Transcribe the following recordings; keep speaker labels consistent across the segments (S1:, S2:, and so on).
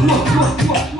S1: mua, mua, mua,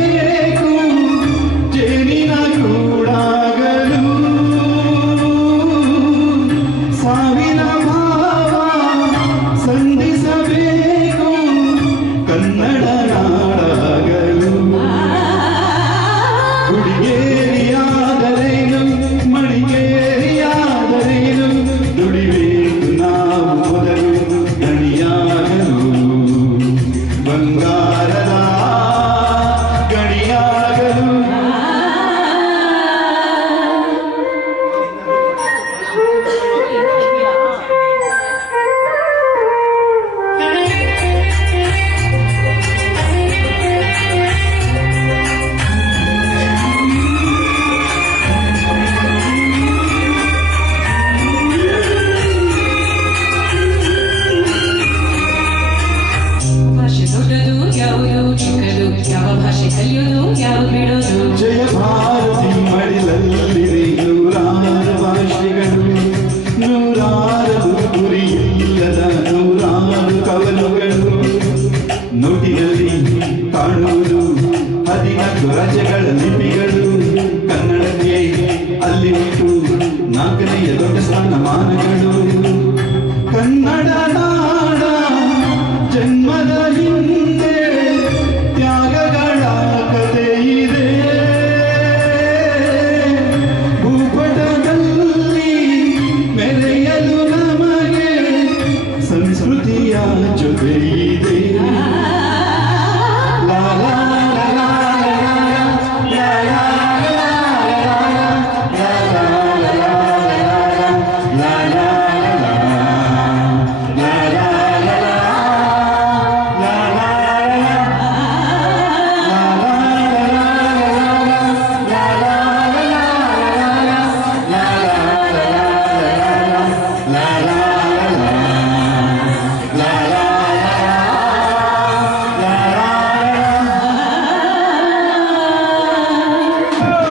S2: नाक नहीं है तो किसान मान कर